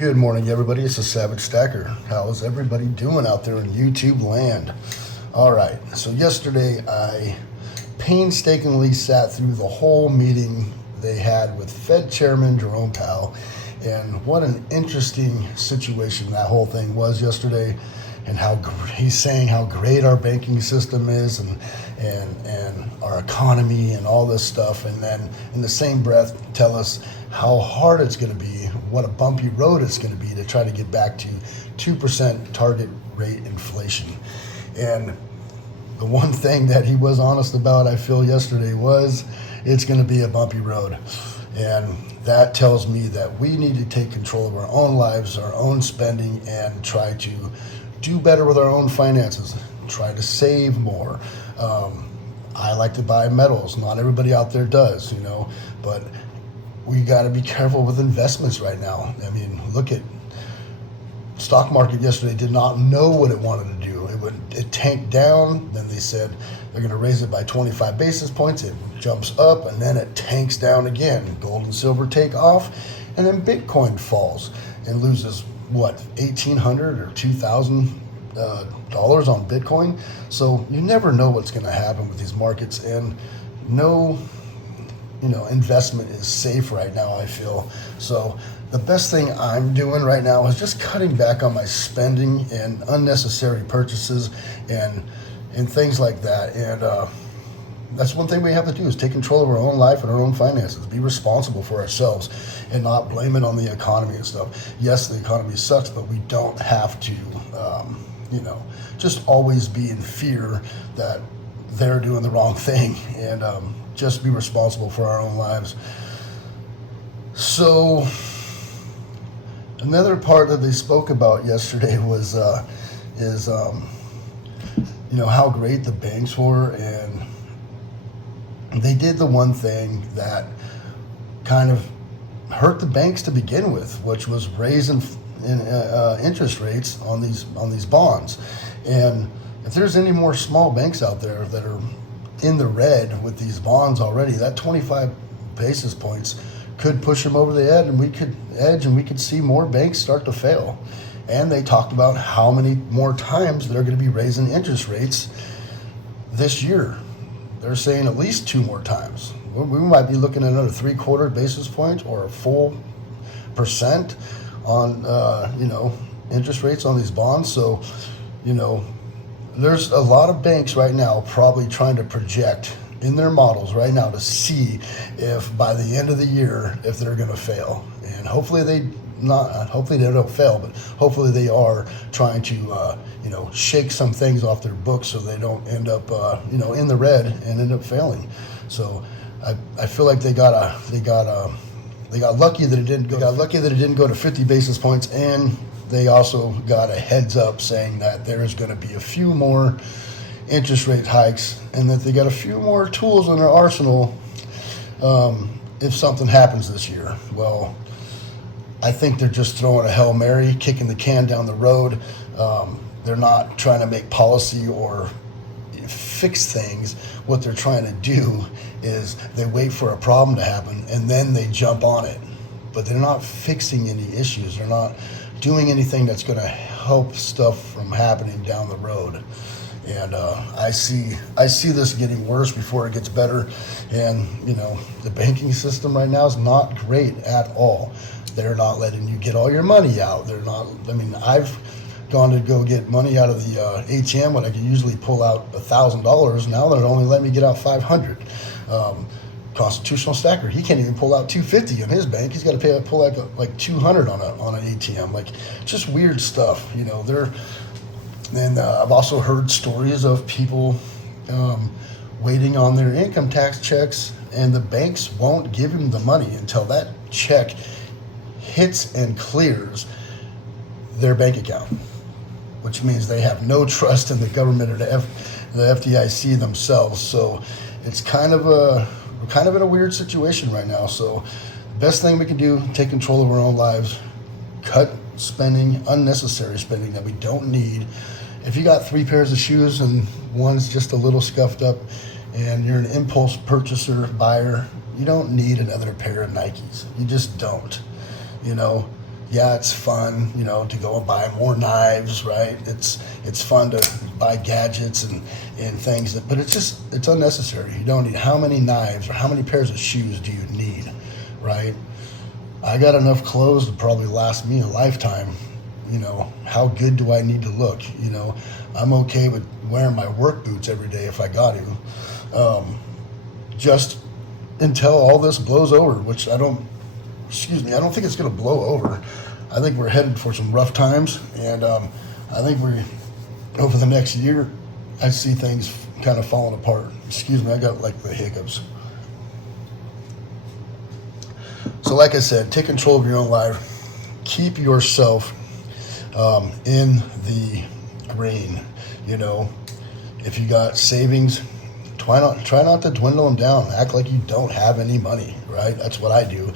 Good morning, everybody. It's the Savagestacker. How's everybody doing out there in YouTube land? All right. So yesterday, I painstakingly sat through the whole meeting they had with Fed Chairman Jerome Powell, and what an interesting situation that whole thing was yesterday, and how he's saying how great our banking system is and our economy and all this stuff, and then in the same breath tell us how hard it's going to be, what a bumpy road it's going to be to try to get back to 2% target rate inflation. And the one thing that he was honest about, I feel, yesterday was it's going to be a bumpy road. And that tells me that we need to take control of our own lives, our own spending, and try to do better with our own finances, try to save more. I like to buy metals. Not everybody out there does, but we got to be careful with investments right now. I mean, look at stock market yesterday. Did not know what it wanted to do. It tanked down. Then they said they're going to raise it by 25 basis points. It jumps up and then it tanks down again. Gold and silver take off, and then Bitcoin falls and loses what, $1,800 or $2,000 on Bitcoin. So you never know what's going to happen with these markets, and no investment is safe right now, I feel. So the best thing I'm doing right now is just cutting back on my spending and unnecessary purchases and things like that. And that's one thing we have to do, is take control of our own life and our own finances, be responsible for ourselves and not blame it on the economy and stuff. Yes, the economy sucks, but we don't have to, just always be in fear that they're doing the wrong thing, and just be responsible for our own lives. So another part that they spoke about yesterday was how great the banks were, and they did the one thing that kind of hurt the banks to begin with, which was raising interest rates on these bonds. And if there's any more small banks out there that are in the red with these bonds already, that 25 basis points could push them over the edge, and we could see more banks start to fail. And they talked about how many more times they're going to be raising interest rates this year. They're saying at least 2 more times. We might be looking at another 3/4 basis point or a full percent on interest rates on these bonds. So there's a lot of banks right now probably trying to project in their models right now to see if by the end of the year if they're going to fail. And hopefully they don't fail, but hopefully they are trying to shake some things off their books so they don't end up in the red and end up failing. So I feel like they got lucky that it didn't go to 50 basis points, and they also got a heads up saying that there is going to be a few more interest rate hikes, and that they got a few more tools in their arsenal if something happens this year. Well, I think they're just throwing a Hail Mary, kicking the can down the road. They're not trying to make policy or fix things. What they're trying to do is they wait for a problem to happen and then they jump on it. But they're not fixing any issues. They're not doing anything that's going to help stuff from happening down the road. And I see this getting worse before it gets better. And the banking system right now is not great at all. They're not letting you get all your money out. They're not. I mean, I've gone to go get money out of the ATM when I could usually pull out $1,000. Now they're only letting me get out $500. Constitutional stacker, he can't even pull out $250 in his bank. He's got to pull like $200 on an ATM. Like, just weird stuff. I've also heard stories of people waiting on their income tax checks, and the banks won't give them the money until that check hits and clears their bank account, which means they have no trust in the government or the FDIC themselves. So it's we're kind of in a weird situation right now. So the best thing we can do, take control of our own lives, cut spending, unnecessary spending that we don't need. If you got 3 pairs of shoes and one's just a little scuffed up and you're an impulse purchaser, buyer, you don't need another pair of Nikes. You just don't. Yeah, it's fun, you know, to go and buy more knives, right? It's fun to buy gadgets and things that, but it's unnecessary. You don't need, how many knives or how many pairs of shoes do you need, right? I got enough clothes to probably last me a lifetime. You know, how good do I need to look? You know, I'm okay with wearing my work boots every day if I got to. Just until all this blows over, which I don't think it's going to blow over. I think we're headed for some rough times, and I think over the next year, I see things kind of falling apart. Excuse me, I got like the hiccups. So like I said, take control of your own life. Keep yourself in the green. You know, if you got savings, try not to dwindle them down. Act like you don't have any money, right? That's what I do.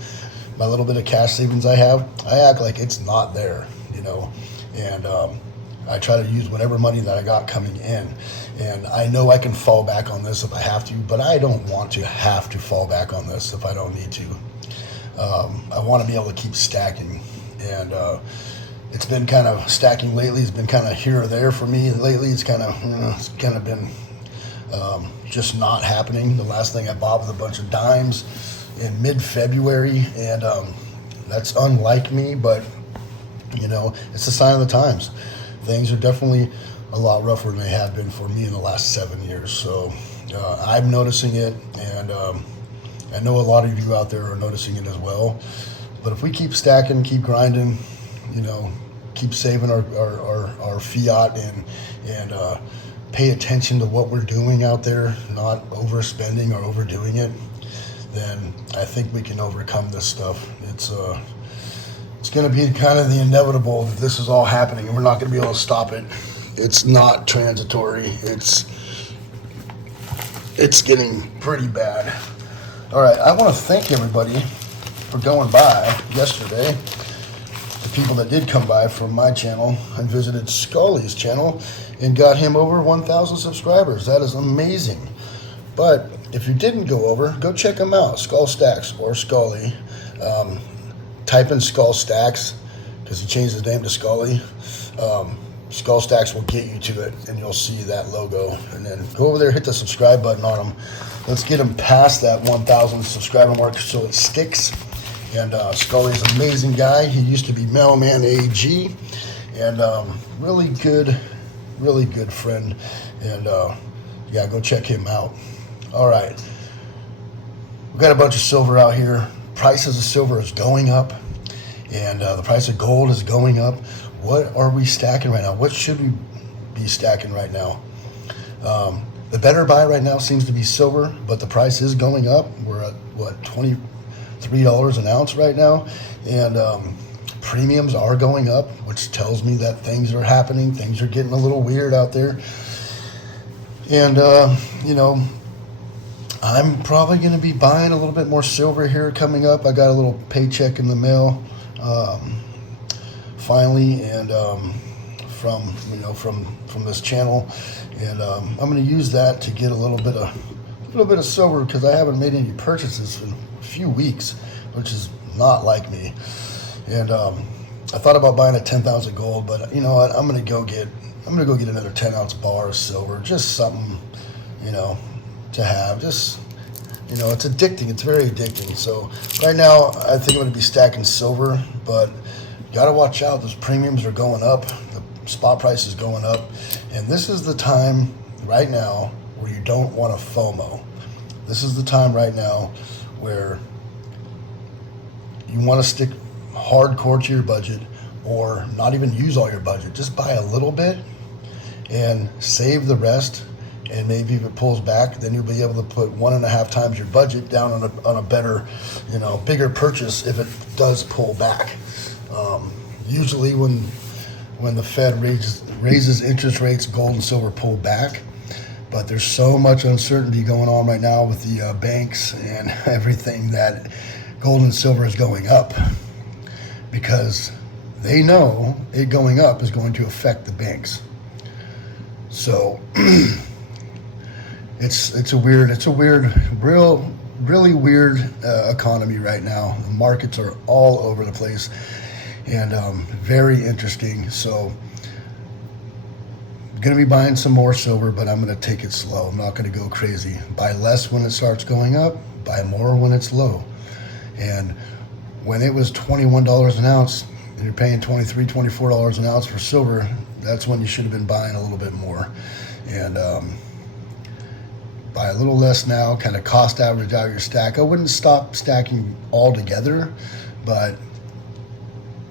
My little bit of cash savings I have, I act like it's not there, you know, and I try to use whatever money that I got coming in. And I know I can fall back on this if I have to, but I don't want to have to fall back on this if I don't need to. I want to be able to keep stacking, and it's been kind of stacking lately. It's been kind of here or there for me lately. It's kind of been just not happening. The last thing I bought was a bunch of dimes in mid-February, and that's unlike me, but you know, it's a sign of the times. Things are definitely a lot rougher than they have been for me in the last 7 years. So I'm noticing it, and I know a lot of you out there are noticing it as well. But if we keep stacking, keep grinding, you know, keep saving our fiat and pay attention to what we're doing out there, not overspending or overdoing it, then I think we can overcome this stuff. It's going to be kind of the inevitable that this is all happening, and we're not going to be able to stop it. It's not transitory. It's getting pretty bad. All right, I want to thank everybody for going by yesterday. The people that did come by from my channel and visited Skully's channel and got him over 1,000 subscribers. That is amazing. But if you didn't go over, go check him out, Skull Stacks or Skully. Type in Skull Stacks because he changed his name to Skully. Skull Stacks will get you to it, and you'll see that logo. And then go over there, hit the subscribe button on him. Let's get him past that 1,000 subscriber mark so it sticks. And Skully's an amazing guy. He used to be Mailman AG, and really good friend. And yeah, go check him out. All right, we've got a bunch of silver out here. Prices of silver is going up, and the price of gold is going up. What are we stacking right now? What should we be stacking right now? The better buy right now seems to be silver, but the price is going up. We're at, what, $23 an ounce right now, and premiums are going up, which tells me that things are happening. Things are getting a little weird out there. And, you know, I'm probably going to be buying a little bit more silver here coming up. I got a little paycheck in the mail finally, and from this channel, and I'm going to use that to get a little bit of silver because I haven't made any purchases in a few weeks, which is not like me. And I thought about buying a 10th ounce of gold, but you know what? I'm going to go get another 10-ounce bar of silver, just something, you know, to have. Just, you know, it's addicting. It's very addicting. So right now, I think I'm going to be stacking silver, but you got to watch out. Those premiums are going up. The spot price is going up. And this is the time right now where you don't want to FOMO. This is the time right now where you want to stick hardcore to your budget, or not even use all your budget. Just buy a little bit and save the rest. And maybe if it pulls back, then you'll be able to put 1.5 times your budget down on a better, you know, bigger purchase if it does pull back. Usually when the Fed raises interest rates, gold and silver pull back. But there's so much uncertainty going on right now with the banks and everything that gold and silver is going up, because they know it going up is going to affect the banks. So it's a really weird economy right now. The markets are all over the place, and very interesting. So going to be buying some more silver, but I'm going to take it slow. I'm not going to go crazy. Buy less when it starts going up, buy more when it's low. And when it was $21 an ounce and you're paying $23, $24 an ounce for silver, that's when you should have been buying a little bit more. And buy a little less now, kind of cost average out your stack. I wouldn't stop stacking altogether, but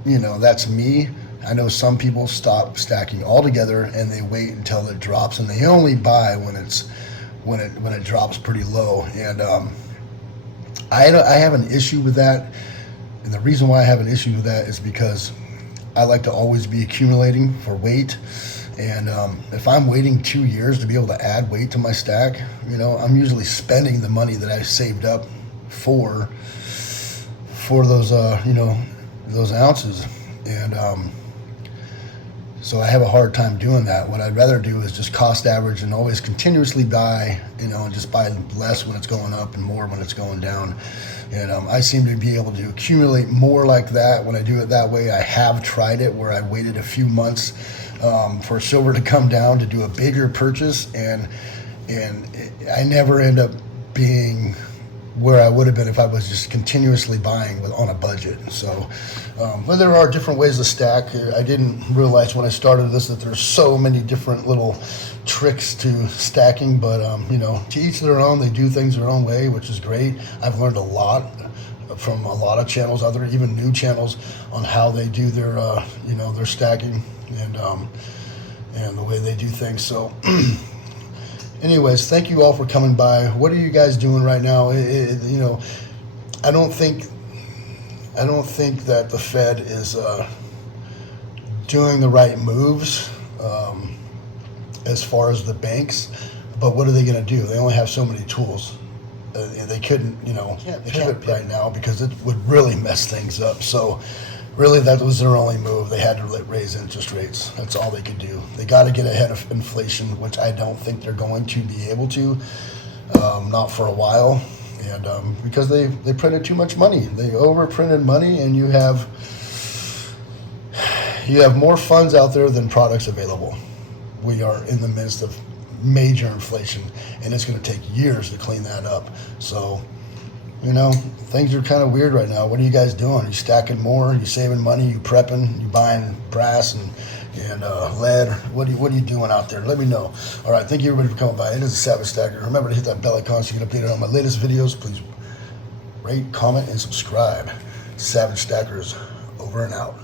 you know, that's me. I know some people stop stacking altogether and they wait until it drops, and they only buy when it drops pretty low. And I have an issue with that, and the reason why I have an issue with that is because I like to always be accumulating for weight. And if I'm waiting 2 years to be able to add weight to my stack, you know, I'm usually spending the money that I saved up for those you know, those ounces. And so I have a hard time doing that. What I'd rather do is just cost average and always continuously buy, you know, and just buy less when it's going up and more when it's going down. And I seem to be able to accumulate more like that when I do it that way. I have tried it where I waited a few months for silver to come down to do a bigger purchase, and I never end up being where I would have been if I was just continuously buying on a budget. So, but there are different ways to stack. I didn't realize when I started this that there's so many different little tricks to stacking, but you know, to each their own. They do things their own way, which is great. I've learned a lot from a lot of channels, other even new channels, on how they do their you know, their stacking and the way they do things. So. Anyways, thank you all for coming by. What are you guys doing right now? You know, I don't think that the Fed is doing the right moves as far as the banks. But what are they going to do? They only have so many tools. They couldn't, you know, they can't right now because it would really mess things up. So. Really, that was their only move. They had to raise interest rates. That's all they could do. They got to get ahead of inflation, which I don't think they're going to be able to, not for a while. And because they printed too much money. They overprinted money, and you have more funds out there than products available. We are in the midst of major inflation, and it's going to take years to clean that up. So, you know, things are kind of weird right now. What are you guys doing? Are you stacking more? Are you saving money? Are you prepping? Are you buying brass and lead? What are you doing out there? Let me know. All right, thank you everybody for coming by. It is a Savagestacker. Remember to hit that bell icon so you get updated on my latest videos. Please rate, comment, and subscribe. Savagestackers over and out.